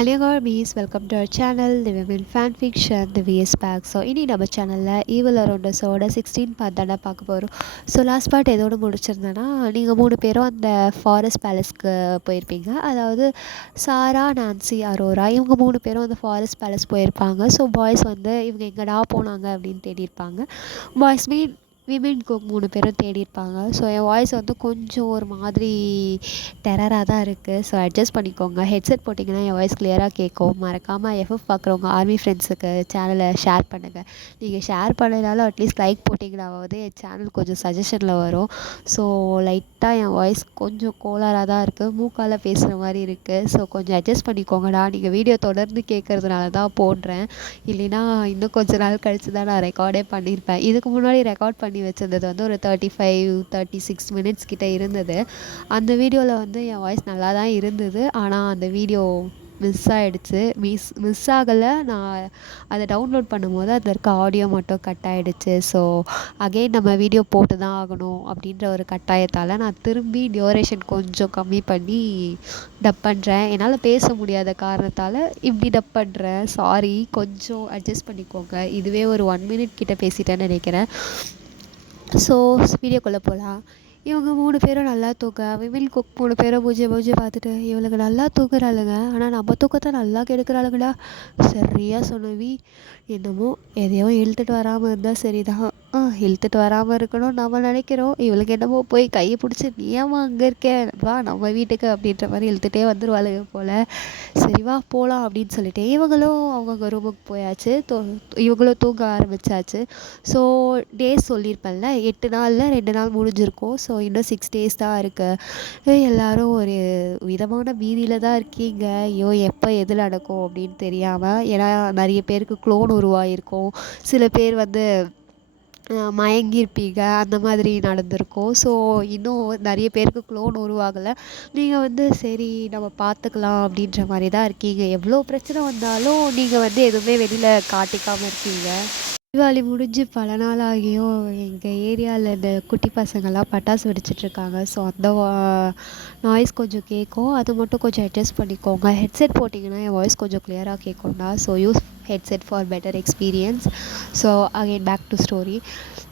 Aliagarmies, welcome to our channel, The Women Fan Fiction, The VS Pack. So இனி நம்ம சேனலில் evil அரௌண்டஸோட 16 part தானே பார்க்க போகிறோம். ஸோ லாஸ்ட் பார்ட் எதோடு முடிச்சிருந்தேன்னா, நீங்கள் 3 பேரும் அந்த ஃபாரஸ்ட் பேலஸ்க்கு போயிருப்பீங்க. அதாவது சாரா, நான்சி, அரோரா இவங்க 3 பேரும் அந்த ஃபாரஸ்ட் பேலஸ் போயிருப்பாங்க. ஸோ பாய்ஸ் வந்து இவங்க எங்கடா போனாங்க அப்படின்னு தேடியிருப்பாங்க. பாய்ஸ் மீன் விமென் குக் 3 பேரும் தேடியிருப்பாங்க. ஸோ என் வாய்ஸ் வந்து கொஞ்சம் ஒரு மாதிரி டெரராக தான் இருக்குது. ஸோ அட்ஜஸ்ட் பண்ணிக்கோங்க. ஹெட்செட் போட்டிங்கன்னா என் வாய்ஸ் கிளியராக கேட்கும். மறக்காமல் எஃப்எஃப் பார்க்குறவங்க ஆர்மி ஃப்ரெண்ட்ஸுக்கு சேனலை ஷேர் பண்ணுங்கள். நீங்கள் ஷேர் பண்ணனாலும் அட்லீஸ்ட் லைக் போட்டிங்கனாவது என் சேனல் கொஞ்சம் சஜஷனில் வரும். ஸோ லைட்டாக என் வாய்ஸ் கொஞ்சம் கோளாறாக தான் இருக்குது, மூக்கால் பேசுகிற மாதிரி இருக்குது. ஸோ கொஞ்சம் அட்ஜஸ்ட் பண்ணிக்கோங்கடா. நீங்கள் வீடியோ தொடர்ந்து கேட்குறதுனால தான் போடுறேன். இல்லைன்னா இன்னும் கொஞ்ச நாள் கழித்து தான் நான் ரெக்கார்டே பண்ணியிருப்பேன். இதுக்கு முன்னாடி ரெக்கார்ட் பண்ணி வச்சிருந்தது வந்து ஒரு 35-36 மினிட்ஸ் கிட்ட இருந்தது. அந்த வீடியோவில் வந்து என் வாய்ஸ் நல்லா தான் இருந்தது. ஆனால் அந்த வீடியோ மிஸ் ஆகிடுச்சு. மிஸ் ஆகலை, நான் அதை டவுன்லோட் பண்ணும்போது அதில் இருக்க ஆடியோ மட்டும் கட் ஆகிடுச்சு. ஸோ அகெயின் நம்ம வீடியோ போட்டு தான் ஆகணும் அப்படின்ற ஒரு கட்டாயத்தால் நான் திரும்பி டியூரேஷன் கொஞ்சம் கம்மி பண்ணி டப் பண்ணுறேன். என்னால் பேச முடியாத காரணத்தால் இப்படி டப் பண்ணுறேன். சாரி, கொஞ்சம் அட்ஜஸ்ட் பண்ணிக்கோங்க. இதுவே ஒரு 1 மினிட் கிட்ட பேசிட்டேன்னு நினைக்கிறேன். ஸோ வீடியோக்குள்ளே போகலாம். இவங்க 3 பேரும் நல்லா விமல் குக் 3 பேரும் பூஜை பார்த்துட்டு, இவளுக்கு நல்லா தூக்குறாளுங்க, ஆனால் நம்ம தூக்கத்தை நல்லா கெடுக்கிறாளுங்கடா. சரியா சொன்னவி. என்னமோ எதையோ இழுத்துட்டு வராமல் இருந்தால் சரிதான். இழுத்துட்டு வராமல் இருக்கணும் நம்ம நினைக்கிறோம். இவளுக்கு என்னமோ போய் கையை பிடிச்சி நீ ஏமா அங்கே இருக்க, வா நம்ம வீட்டுக்கு அப்படின்ற மாதிரி இழுத்துட்டே வந்துடுவாளுங்க போல். சரி வா போகலாம் அப்படின்னு சொல்லிட்டு இவங்களும் அவங்க ரூமுக்கு போயாச்சு. இவங்களும் தூங்க ஆரம்பித்தாச்சு. ஸோ டேஸ் சொல்லியிருப்பேன்ல, 8 நாளில் 2 நாள் முடிஞ்சிருக்கும். ஸோ இன்னும் 6 டேஸ் தான் இருக்குது. எல்லோரும் ஒரு விதமான பீதியில் தான் இருக்கீங்க. ஐயோ எப்போ எது நடக்கும் அப்படின்னு தெரியாமல். ஏன்னா நிறைய பேருக்கு க்ளோன் உருவாகிருக்கும், சில பேர் வந்து மயங்கியிருப்பீங்க, அந்த மாதிரி நடந்திருக்கும். ஸோ இன்னும் நிறைய பேருக்கு க்ளோன் உருவாகலை. நீங்கள் வந்து சரி நம்ம பார்த்துக்கலாம் அப்படின்ற மாதிரி தான் இருக்கீங்க. எவ்வளோ பிரச்சனை வந்தாலும் நீங்கள் வந்து எதுவுமே வெளியில் காட்டிக்காமல் இருக்கீங்க. தீபாவளி முடிஞ்சு பல நாள் ஆகியும் எங்கள் ஏரியாவில் இந்த குட்டி பசங்கள்லாம் பட்டாசு வெடிச்சிட்ருக்காங்க. ஸோ அந்த நாய்ஸ் கொஞ்சம் கேட்கும். அது மட்டும் கொஞ்சம் அட்ஜஸ்ட் பண்ணிக்கோங்க. ஹெட்செட் போட்டிங்கன்னா என் வாய்ஸ் கொஞ்சம் கிளியராக கேட்கும்டா. So use headset for better experience. So again back to story.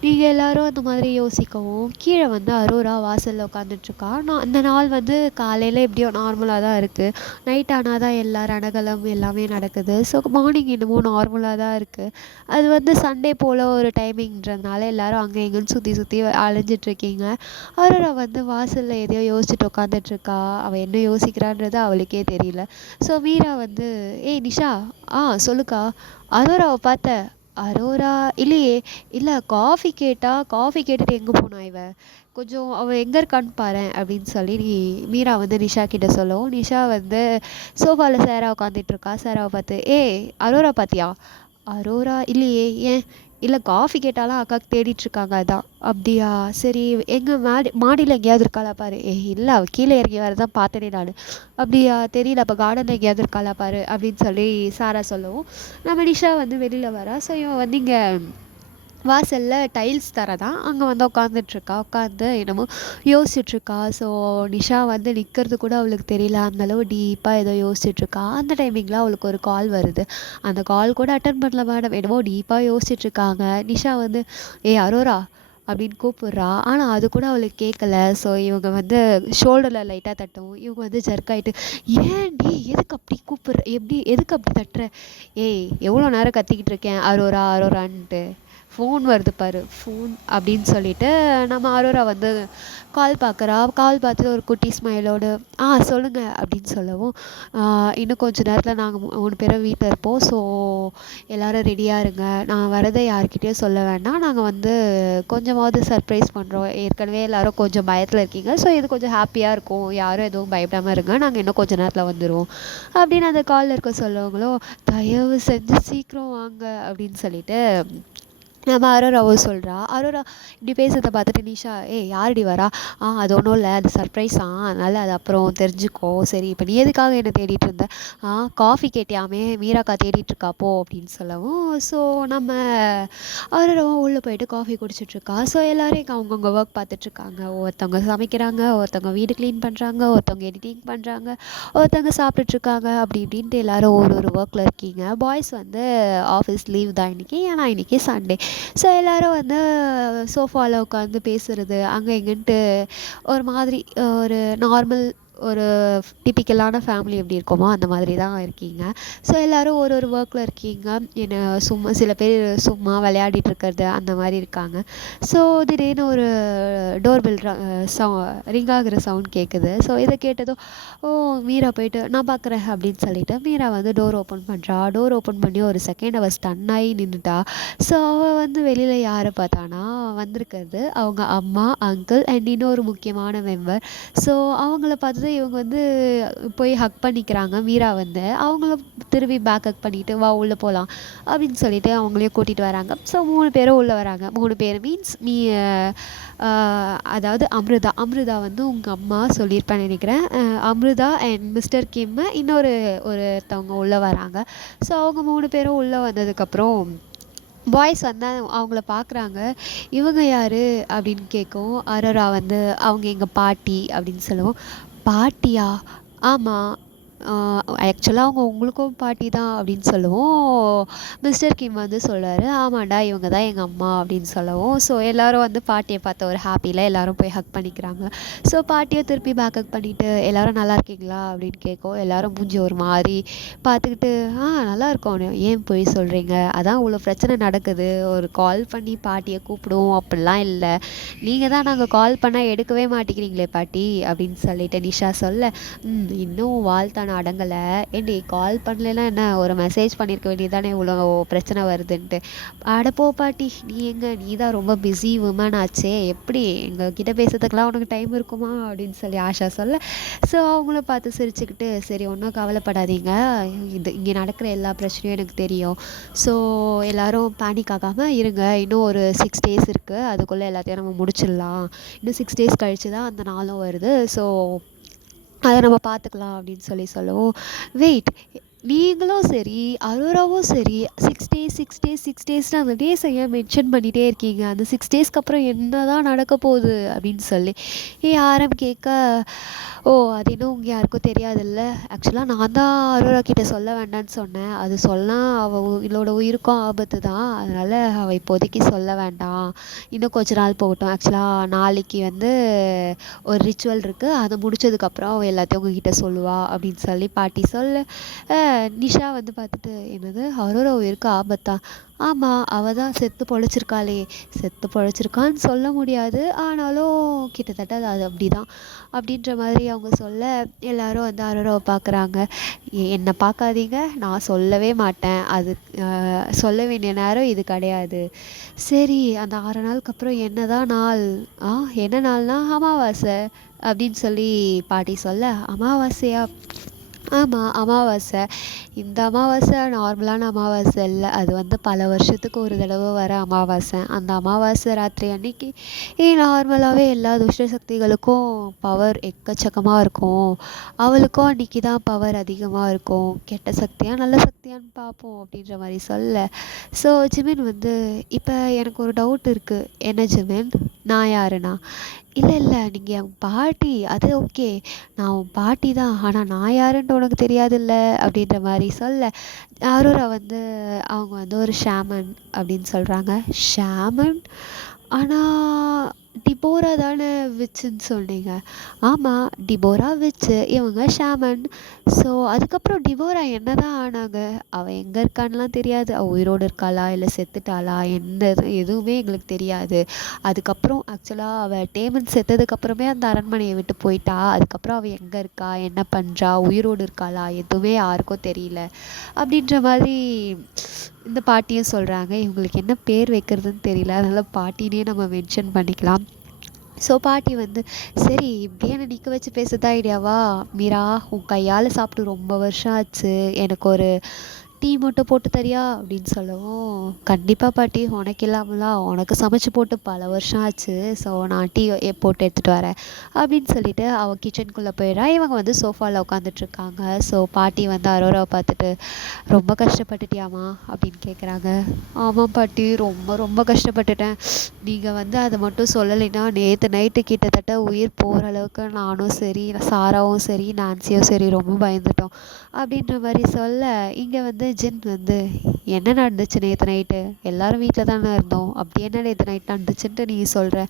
நீங்கள் எல்லோரும் அந்த மாதிரி யோசிக்கவும், கீழே வந்து அரோரா வாசலில் உட்காந்துட்ருக்கா. நான் அந்த நாள் வந்து காலையில் எப்படியோ நார்மலாக தான் இருக்குது. நைட் ஆனால் தான் எல்லா ரணகலம் எல்லாமே நடக்குது. ஸோ மார்னிங் என்னமோ நார்மலாக தான் இருக்குது. அது வந்து சண்டே போல் ஒரு டைமிங்கிறதுனால எல்லோரும் அங்கே எங்கேன்னு சுற்றி அலைஞ்சிட்ருக்கீங்க. அரோரா வந்து வாசலில் எதையோ யோசிச்சுட்டு உட்காந்துட்ருக்கா. அவள் என்ன யோசிக்கிறான்றது அவளுக்கே தெரியல. ஸோ மீரா வந்து, ஏய் நிஷா, சொல்லுக்கா, அரோராவை பார்த்த? அரோரா இல்லையே. இல்லை, காஃபி கேட்டுட்டு எங்கே போனா இவ, கொஞ்சம் அவள் எங்கே இருக்கான்னு பாரேன் அப்படின்னு சொல்லி மீரா வந்து நிஷா கிட்ட சொல்லவும், நிஷா வந்து சோஃபாவில் சேரா உட்காந்துட்ருக்கா. சேராவை பார்த்து, ஏய் அரோரா பார்த்தியா? அரோரா இல்லையே. ஏன்? இல்லை காஃபி கேட்டாலாம் அக்காவுக்கு தேடிட்டுருக்காங்க, அதான். அப்படியா, சரி. எங்கள் மாடியில் எங்கேயாவது இருக்காளா பாரு. இல்லை, அவள் கீழே இறங்கி வரதான் பார்த்தேனே நான். அப்படியா, தெரியல, அப்போ கார்டனில் எங்கேயாவது இருக்காளா பாரு அப்படின்னு சொல்லி சாரா சொல்லவும், நம்ம நிஷா வந்து வெளியில் வரா. ஸோ இவன் வந்து இங்கே வாசலில் டைல்ஸ் தர தான் அங்கே வந்து உட்காந்துட்ருக்கா. உட்காந்து என்னமோ யோசிச்சுட்ருக்கா. ஸோ நிஷா வந்து நிற்கிறது கூட அவளுக்கு தெரியல, அந்தளவு டீப்பாக ஏதோ யோசிச்சுட்ருக்கா. அந்த டைமிங்கில் அவளுக்கு ஒரு கால் வருது. அந்த கால் கூட அட்டன் பண்ணல மேடம். என்னமோ டீப்பாக யோசிச்சுட்ருக்காங்க. நிஷா வந்து, அரோரா அப்படின்னு கூப்பிட்றா. ஆனால் அது கூட அவளுக்கு கேட்கல. ஸோ இவங்க வந்து ஷோல்டரில் லைட்டாக தட்டவும் இவங்க வந்து ஜர்க்காயிட்டு, ஏன்டி எதுக்கு அப்படி கூப்பிட்ற, எதுக்கு அப்படி தட்டுற? எவ்வளோ நேரம் கத்திக்கிட்டு இருக்கேன் அரோரான்ட்டு, ஃபோன் வருது பாரு, ஃபோன் அப்படின்னு சொல்லிட்டு நம்ம அரோரா வந்து கால் பார்க்குறா. கால் பார்த்துட்டு ஒரு குட்டி ஸ்மைலோடு, சொல்லுங்கள் அப்படின்னு சொல்லவும், இன்னும் கொஞ்சம் நேரத்தில் நாங்கள் 3 பேரும் வீட்டில் இருப்போம். ஸோ எல்லோரும் ரெடியாக இருங்க. நான் வரதை யார்கிட்டயும் சொல்ல வேண்டாம். நாங்கள் வந்து கொஞ்சமாவது சர்ப்ரைஸ் பண்ணுறோம். ஏற்கனவே எல்லோரும் கொஞ்சம் பயத்தில் இருக்கீங்க. ஸோ இது கொஞ்சம் ஹாப்பியாக இருக்கும். யாரும் எதுவும் பயப்படாமல் இருங்க. நாங்கள் இன்னும் கொஞ்சம் நேரத்தில் வந்துடுவோம் அப்படின்னு அந்த காலில் இருக்க சொல்லவங்களோ, தயவு செஞ்சு சீக்கிரம் வாங்க அப்படின்னு சொல்லிட்டு நம்ம அரோராவும் சொல்கிறா. அரோரா இப்படி பேசுறத பார்த்துட்டு நிஷா, ஏய் யாருடி வரா? அது ஒன்றும் இல்லை, அது சர்ப்ரைஸா, அதனால் அது அப்புறம் தெரிஞ்சுக்கோ. சரி இப்போ நீ எதுக்காக என்ன தேடிட்டு இருந்த? காஃபி கேட்டியாமே, மீராக்கா தேடிட்டு இருக்கா போ அப்படின்னு சொல்லவும், ஸோ நம்ம அரோராவும் உள்ளே போயிட்டு காஃபி குடிச்சிட்ருக்கா. ஸோ எல்லோரும் இங்கே அவங்கவுங்க ஒர்க் பார்த்துட்ருக்காங்க. ஒருத்தவங்க சமைக்கிறாங்க, ஒருத்தவங்க வீடு க்ளீன் பண்ணுறாங்க, ஒருத்தவங்க எடிட்டிங் பண்ணுறாங்க, ஒருத்தவங்க சாப்பிட்டுட்ருக்காங்க. அப்படி இப்படின்ட்டு எல்லோரும் ஒரு ஒரு ஒர்க்கில் இருக்கீங்க. பாய்ஸ் வந்து ஆஃபீஸ் லீவ் தான் இன்றைக்கி, ஏன்னா இன்றைக்கி சண்டே. ஸோ எல்லோரும் வந்து சோஃபாவில் உட்காந்து பேசுகிறது அங்கே இங்கேன்ட்டு ஒரு மாதிரி ஒரு நார்மல் ஒரு டிப்பிக்கலான ஃபேமிலி எப்படி இருக்குமோ அந்த மாதிரி தான் இருக்கீங்க. ஸோ எல்லோரும் ஒரு ஒரு ஒர்க்கில் இருக்கீங்க. என்ன சும்மா சில பேர் சும்மா விளையாடிட்டு இருக்கிறது அந்த மாதிரி இருக்காங்க. ஸோ திடீர்னு ஒரு டோர்பெல் ரிங் ஆகிற சவுண்ட் கேட்குது. ஸோ இதை கேட்டதும், ஓ மீரா போயிட்டு நான் பார்க்குறேன் அப்படின்னு சொல்லிட்டு மீரா வந்து டோர் ஓப்பன் பண்ணுறா. டோர் ஓப்பன் பண்ணி ஒரு செகண்ட் அவள் ஸ்டன் ஆகி நின்றுட்டா. ஸோ அவள் வந்து வெளியில் யாரை பார்த்தானா, வந்திருக்கிறது அவங்க அம்மா, அங்கிள் அண்ட் இன்னொரு முக்கியமான மெம்பர். ஸோ அவங்கள பார்த்து இவங்க வந்து போய் ஹக் பண்ணிக்கிறாங்க. மீரா வந்து அவங்கள திரும்பி பேக் ஹக் பண்ணிட்டு வா உள்ளே போகலாம் அப்படின்னு சொல்லிட்டு அவங்களையும் கூட்டிகிட்டு வராங்க. ஸோ 3 பேரும் உள்ளே வராங்க. 3 பேர் மீன்ஸ் அதாவது அமிர்தா வந்து உங்கள் அம்மா சொல்லியிருப்பேன்னு நினைக்கிறேன். அமிர்தா அண்ட் மிஸ்டர் கிம் ஒருத்தவங்க உள்ளே வராங்க. ஸோ அவங்க 3 பேரும் உள்ளே வந்ததுக்கப்புறம் பாய்ஸ் வந்து அவங்கள பார்க்குறாங்க. இவங்க யார் அப்படின்னு கேட்கவும், அரோரா வந்து அவங்க எங்கள் பாட்டி அப்படின்னு சொல்லுவோம். பாட்டியா? ஆமாம், ஆக்சுவலாக அவங்க உங்களுக்கும் பாட்டி தான் அப்படின்னு சொல்லுவோம். மிஸ்டர் கிம் வந்து சொல்கிறாரு, ஆமாண்டா இவங்க தான் எங்கள் அம்மா அப்படின்னு சொல்லவும், ஸோ எல்லோரும் வந்து பாட்டியை பார்த்த ஒரு ஹாப்பியில் எல்லோரும் போய் ஹக் பண்ணிக்கிறாங்க. ஸோ பாட்டியை திருப்பி பேக் ஹக் பண்ணிவிட்டு எல்லோரும் நல்லா இருக்கீங்களா அப்படின்னு கேட்கும். எல்லோரும் மூஞ்சி ஒரு மாதிரி பார்த்துக்கிட்டு, நல்லா இருக்கோம், ஏன் போய் சொல்கிறீங்க, அதான் இவ்வளோ பிரச்சனை நடக்குது, ஒரு கால் பண்ணி பாட்டியை கூப்பிடுவோம் அப்படிலாம் இல்லை, நீங்கள் தான் நாங்கள் கால் பண்ணால் எடுக்கவே மாட்டேங்கிறீங்களே பாட்டி அப்படின்னு சொல்லிட்டு நிஷா சொல்ல, இன்னும் வாழ்த்தான அடங்கலை, ஏண்டி கால் பண்ணலைன்னா என்ன, ஒரு மெசேஜ் பண்ணியிருக்க வேண்டியதானே இவ்வளோ பிரச்சனை வருதுன்ட்டு. அட போ பாட்டி, நீ தான் ரொம்ப பிஸி உமன் ஆச்சே, எப்படி எங்கள் கிட்ட பேசுறதுக்கெலாம் உனக்கு டைம் இருக்குமா அப்படின்னு சொல்லி ஆஷா சொல்ல, ஸோ அவங்கள பார்த்து சிரிச்சுக்கிட்டு, சரி ஒன்றும் கவலைப்படாதீங்க, இங்கே நடக்கிற எல்லா பிரச்சனையும் எனக்கு தெரியும், ஸோ எல்லோரும் பேனிக் ஆகாமல் இருங்க, இன்னும் ஒரு 6 days இருக்குது, அதுக்குள்ளே எல்லாத்தையும் நம்ம முடிச்சிடலாம், இன்னும் 6 days கழித்து தான் அந்த நாளும் வருது, ஸோ அதை நம்ம பார்த்துக்கலாம் அப்படின்னு சொல்லவும், வெயிட், நீங்களும் சரி அரோராவும் சரி 6 days அந்த டேஸை ஏன் மென்ஷன் பண்ணிகிட்டே இருக்கீங்க, அந்த 6 daysக்கு அப்புறம் என்ன தான் நடக்க போகுது அப்படின்னு சொல்லி ஆரம் கேட்க, ஓ அது இன்னும் உங்கள் யாருக்கும் தெரியாதுல்ல, ஆக்சுவலாக நான் தான் அரோரா கிட்டே சொல்ல வேண்டாம்னு சொன்னேன், அது சொன்னால் அவளோட உயிருக்கும் ஆபத்து தான், அதனால் அவள் இப்போதைக்கு சொல்ல வேண்டாம், இன்னும் கொஞ்ச நாள் போகட்டும், ஆக்சுவலாக நாளைக்கு வந்து ஒரு ரிச்சுவல் இருக்குது, அதை முடிச்சதுக்கப்புறம் அவள் எல்லாத்தையும் உங்ககிட்ட சொல்லுவா அப்படின்னு சொல்லி பாட்டி சொல்ல, நிஷா வந்து பார்த்துட்டு, என்னது அரோரா உயிருக்கு ஆபத்தா, ஆமாம் அவள் தான் செத்து பொழைச்சிருக்கான்னு சொல்ல முடியாது, ஆனாலும் கிட்டத்தட்ட அது அப்படி தான் அப்படின்ற மாதிரி அவங்க சொல்ல, எல்லோரும் வந்து அரோராவை பார்க்குறாங்க. என்னை பார்க்காதீங்க, நான் சொல்லவே மாட்டேன், அது சொல்ல வேண்டிய நேரம் இது கிடையாது, சரி அந்த 6 நாளுக்கு அப்புறம் என்ன தான் நாள், என்ன நாள்னா அமாவாசை அப்படின்னு சொல்லி பாட்டி சொல்ல, அமாவாசையா, ஆமாம் அமாவாசை, இந்த அமாவாசை நார்மலான அமாவாசை இல்லை, அது வந்து பல வருஷத்துக்கு ஒரு தடவை வர அமாவாசை, அந்த அமாவாசை ராத்திரி அன்னைக்கு நார்மலாகவே எல்லா துஷ்ட சக்திகளுக்கும் பவர் எக்கச்சக்கமாக இருக்கும், அவளுக்கும் அன்றைக்கி தான் பவர் அதிகமாக இருக்கும், கெட்ட சக்தியாக நல்ல சக்தியான்னு பார்ப்போம் அப்படின்ற மாதிரி சொல்ல, ஸோ ஜிமின் வந்து, இப்போ எனக்கு ஒரு டவுட் இருக்குது, என்ன ஜிமின், நான் யாருண்ணா, இல்லை நீங்கள் என் பாட்டி, அது ஓகே, நான் உன் பாட்டி தான், ஆனால் நான் யாருன்ட்டு உனக்கு தெரியாதுல்ல அப்படின்ற மாதிரி சொல்ல, அரோரா வந்து அவங்க வந்து ஒரு ஷாமன் அப்படின்னு சொல்கிறாங்க. ஷாமன், ஆனால் டிபோரா தானே விச்சுன்னு சொன்னீங்க, ஆமாம் டிபோரா விச்சு, இவங்க ஷாமன், ஸோ அதுக்கப்புறம் டிபோரா என்ன தான் ஆனாங்க, அவள் எங்கே இருக்கான்லாம் தெரியாது, அவள் உயிரோடு இருக்காளா இல்லை செத்துட்டாளா எதுவுமே எங்களுக்கு தெரியாது, அதுக்கப்புறம் ஆக்சுவலாக அவள் டேமன் செத்ததுக்கப்புறமே அந்த அரண்மனையை விட்டு போயிட்டா, அதுக்கப்புறம் அவள் எங்கே இருக்கா, என்ன பண்ணுறா, உயிரோடு இருக்காளா, எதுவுமே யாருக்கும் தெரியல அப்படின்ற மாதிரி இந்த பாட்டியும் சொல்கிறாங்க. இவங்களுக்கு என்ன பேர் வைக்கிறதுன்னு தெரியல, அதனால் பாட்டினே நம்ம மென்ஷன் பண்ணிக்கலாம். ஸோ பாட்டி வந்து, சரி இப்படியே என்னை நிற்க வச்சு பேசுறதா ஐடியாவா, மீரா உன் கையால் சாப்பிட்டு ரொம்ப வருஷம் ஆச்சு, எனக்கு ஒரு டீ மட்டும் போட்டு தரியா அப்படின்னு சொல்லவும், கண்டிப்பாக பாட்டி, உனக்கு இல்லாமலா, உனக்கு சமைச்சு போட்டு பல வருஷம் ஆச்சு. ஸோ நான் டீ போட்டு எடுத்துகிட்டு வரேன் அப்படின்னு சொல்லிட்டு அவள் கிச்சனுக்குள்ளே போயிடுறா. இவங்க வந்து சோஃபாவில் உட்காந்துட்ருக்காங்க. ஸோ பாட்டி வந்து அரோராவை பார்த்துட்டு, ரொம்ப கஷ்டப்பட்டுட்டியாம்மா அப்படின்னு கேட்குறாங்க. ஆமாம் பாட்டி, ரொம்ப ரொம்ப கஷ்டப்பட்டுட்டேன். நீங்கள் வந்து அதை மட்டும் சொல்லலைன்னா நேற்று நைட்டு கிட்டத்தட்ட உயிர் போகிற அளவுக்கு நானும் சரி, சாராவும் சரி, நான்சியும் சரி ரொம்ப பயந்துட்டோம் அப்படின்ற மாதிரி சொல்ல, இங்கே வந்து ஜின் வந்து, என்ன நடந்துச்சு நேற்று நைட்டு, எல்லாரும் வீட்டில் தானே இருந்தோம், அப்படி என்ன நேற்று நைட் நடந்துச்சுன்ட்டு நீ சொல்கிற?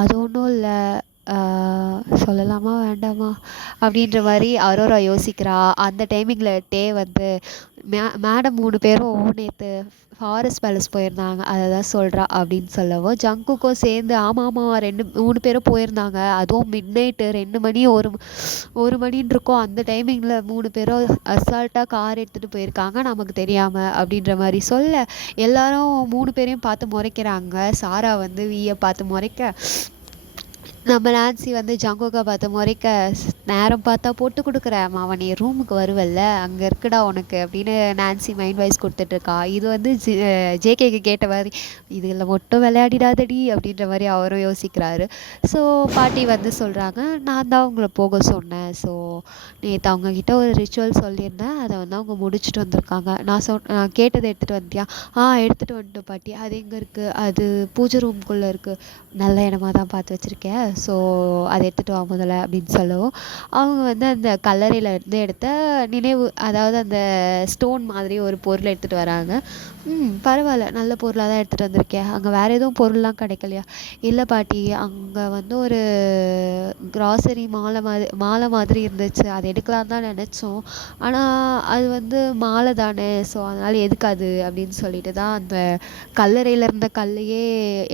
அது ஒன்றும் இல்லை, சொல்லலாமா வேண்டாமா அப்படின்ற மாதிரி அரோரா யோசிக்கிறா. அந்த டைமிங்கில் டே வந்து மேடம் 3 பேரும் நேற்று ஃபாரஸ்ட் பேலஸ் போயிருந்தாங்க, அதை தான் சொல்கிறா அப்படின்னு சொல்லவும், ஜங்குக்கும் சேர்ந்து ஆமாம் ஆமாம் 3 பேரும் போயிருந்தாங்க, அதுவும் மிட் நைட்டு 2 மணி 1 மணின்னு இருக்கோம், அந்த டைமிங்கில் 3 பேரும் அசால்ட்டாக கார் எடுத்துகிட்டு போயிருக்காங்க நமக்கு தெரியாமல் அப்படின்ற மாதிரி சொல்ல, எல்லாரும் 3 பேரையும் பார்த்து முறைக்கிறாங்க. சாரா வந்து வீயை பார்த்து முறைக்க, நம்ம நான்சி வந்து ஜங்குக்கை பார்த்து முறைக்க, நேரம் பார்த்தா போட்டு கொடுக்குறேன், அவன் நீ ரூமுக்கு வருவல்ல, அங்கே இருக்குடா உனக்கு அப்படின்னு நான்சி மைண்ட் வாய்ஸ் கொடுத்துட்ருக்கா. இது வந்து ஜேகேக்கு கேட்ட மாதிரி, இதில் மட்டும் விளையாடிடாதடி அப்படின்ற மாதிரி அவரும் யோசிக்கிறாரு. ஸோ பாட்டி வந்து சொல்கிறாங்க, நான் தான் அவங்கள போக சொன்னேன். ஸோ நேற்று அவங்கக்கிட்ட ஒரு ரிச்சுவல் சொல்லியிருந்தேன், அதை வந்து அவங்க முடிச்சுட்டு வந்திருக்காங்க. நான் கேட்டதை எடுத்துகிட்டு வந்துட்டியா? எடுத்துகிட்டு வந்துட்டோம் பாட்டி. அது எங்கே இருக்குது? அது பூஜை ரூம்குள்ளே இருக்குது. நல்ல இடமா தான் பார்த்து வச்சுருக்கேன். ஸோ அதை எடுத்துகிட்டு வா முதல்ல அப்படின்னு சொல்லவும், அவங்க வந்து அந்த கல்லறையிலேருந்து எடுத்த நினைவு, அதாவது அந்த ஸ்டோன் மாதிரி ஒரு பொருளை எடுத்துகிட்டு வராங்க. பரவாயில்ல, நல்ல பொருளாக தான் எடுத்துகிட்டு வந்திருக்கேன். அங்கே வேறு எதுவும் பொருள்லாம் கிடைக்கலையா? இல்லை பாட்டி, அங்கே வந்து ஒரு கிராசரி மாலை மாதிரி இருந்துச்சு, அதை எடுக்கலான்னு தான் நினச்சோம். ஆனால் அது வந்து மாலை தானே, ஸோ அதனால் எதுக்காது அப்படின்னு சொல்லிட்டு தான் அந்த கல்லறையில் இருந்த கல்லையே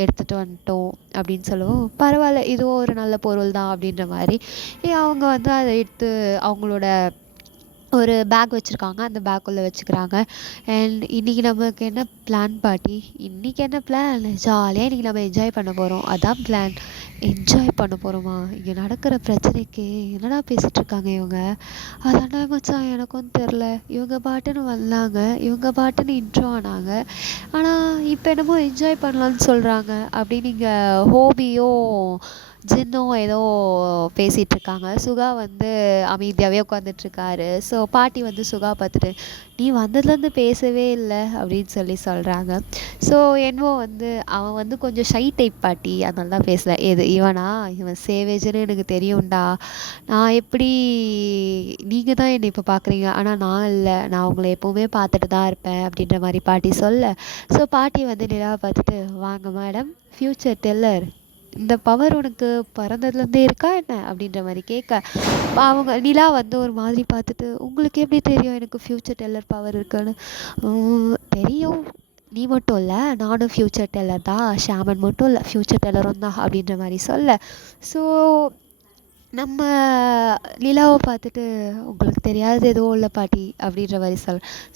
எடுத்துகிட்டு வந்துட்டோம் அப்படின்னு சொல்லவும், பரவாயில்ல, இதுவும் ஒரு நல்ல பொருள் தான் அப்படின்ற மாதிரி அவங்க வந்து அதை எடுத்து அவங்களோட ஒரு பேக் வச்சுருக்காங்க, அந்த பேக்குள்ளே வச்சுக்கிறாங்க. அண்ட் இன்றைக்கி நமக்கு என்ன பிளான் பாட்டி? இன்றைக்கி என்ன பிளான்? ஜாலியாக இன்றைக்கி நம்ம என்ஜாய் பண்ண போகிறோம், அதான் பிளான். என்ஜாய் பண்ண போகிறோமா? இங்கே நடக்கிற பிரச்சனைக்கு என்னடா பேசிகிட்ருக்காங்க இவங்க? அதாண்டா மச்சான், எனக்கும் தெரில. இவங்க பாட்டுன்னு வந்தாங்க, இவங்க பாட்டுன்னு இன்ட்ரோ ஆனாங்க, ஆனால் இப்போ என்னமோ என்ஜாய் பண்ணலான்னு சொல்கிறாங்க அப்படின்னு இங்கே ஹோபியும் ஜின்னும் ஏதோ பேசிகிட்ருக்காங்க. சுகா வந்து அமைதியாகவே உட்காந்துட்ருக்காரு. ஸோ பாட்டி வந்து சுகா பார்த்துட்டு, நீ வந்ததுலேருந்து பேசவே இல்லை அப்படின்னு சொல்கிறாங்க. ஸோ என்னவோ வந்து அவன் வந்து கொஞ்சம் ஷை டைப் பாட்டி, அதனால தான் பேசலை. இவன் சேவேஜ்னு எனக்கு தெரியும்டா. நான் எப்படி, நீங்கள் தான் என்னை இப்போ பார்க்குறீங்க, ஆனால் நான் இல்லை, நான் உங்களை எப்போவுமே பார்த்துட்டு தான் இருப்பேன் அப்படின்ற மாதிரி பாட்டி சொல்ல, ஸோ பாட்டி வந்து நிலாவை பார்த்துட்டு, வாங்க மேடம், ஃப்யூச்சர் டெல்லர், இந்த பவர் உனக்கு பிறந்ததுலேருந்தே இருக்கா என்ன அப்படின்ற மாதிரி கேட்க, அவங்க நிலா வந்து ஒரு மாதிரி பார்த்துட்டு, உங்களுக்கு எப்படி தெரியும் எனக்கு ஃப்யூச்சர் டெல்லர் பவர் இருக்குன்னு? தெரியும், நீ மட்டும் இல்லை, நானும் ஃப்யூச்சர் டெல்லர் தான், ஷாமன் மட்டும் இல்லை, ஃப்யூச்சர் டெல்லரும் தான் அப்படின்ற மாதிரி சொல்ல, ஸோ நம்ம நிலாவை பார்த்துட்டு, உங்களுக்கு தெரியாதது எதுவும் இல்லை பாட்டி அப்படின்ற மாதிரி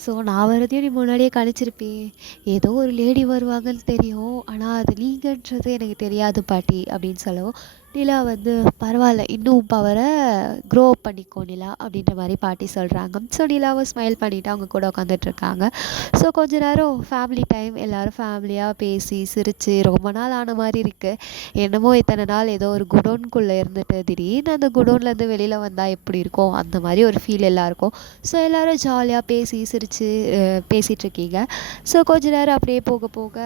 ஸோ நான் வரதையும் நீ முன்னாடியே கணிச்சிருப்பேன், ஏதோ ஒரு லேடி வருவாங்கன்னு தெரியும், ஆனால் அது நீங்கன்றது எனக்கு தெரியாது பாட்டி அப்படின்னு சொல்லவும், நிலா வந்து பரவாயில்ல, இன்னும் பவரை க்ரோ அப் பண்ணிக்கோ நிலா அப்படின்ற மாதிரி பாட்டி சொல்கிறாங்க. ஸோ நிலாவை ஸ்மைல் பண்ணிவிட்டு அவங்க கூட உட்காந்துட்ருக்காங்க. ஸோ கொஞ்ச நேரம் ஃபேமிலி டைம், எல்லோரும் ஃபேமிலியாக பேசி சிரித்து ரொம்ப நாள் ஆன மாதிரி இருக்குது. என்னமோ இத்தனை நாள் ஏதோ ஒரு குடோன்குள்ளே இருந்துட்டு திடீர்னு அந்த குடோன்லேருந்து வெளியில் வந்தால் எப்படி இருக்கும், அந்த மாதிரி ஒரு ஃபீல் எல்லாருக்கும். ஸோ எல்லோரும் ஜாலியாக பேசி சிரித்து பேசிகிட்ருக்கீங்க. ஸோ கொஞ்ச நேரம் அப்படியே போக போக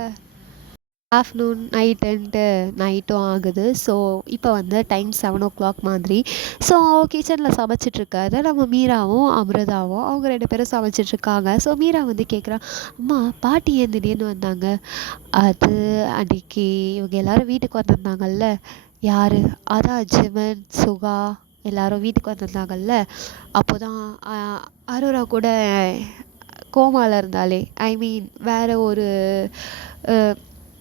ஆஃப்டர்நூன் நைட்டும் ஆகுது. ஸோ இப்போ வந்து டைம் 7 o'clock மாதிரி. ஸோ கிச்சனில் சமைச்சிட்ருக்காரு நம்ம மீராவும் அமிர்தாவும், அவங்க 2 பேரும் சமைச்சிட்ருக்காங்க. ஸோ மீரா வந்து கேட்குறா, அம்மா பாட்டி ஏன் திடீர்னு வந்தாங்க? அது அன்றைக்கி இவங்க எல்லோரும் வீட்டுக்கு வந்திருந்தாங்கல்ல. யார்? அதான் ஜிமன், சுகா எல்லோரும் வீட்டுக்கு வந்திருந்தாங்கல்ல. அப்போ தான் அரோரா கூட கோமாவில் இருந்தாலே, ஐ மீன் வேறு ஒரு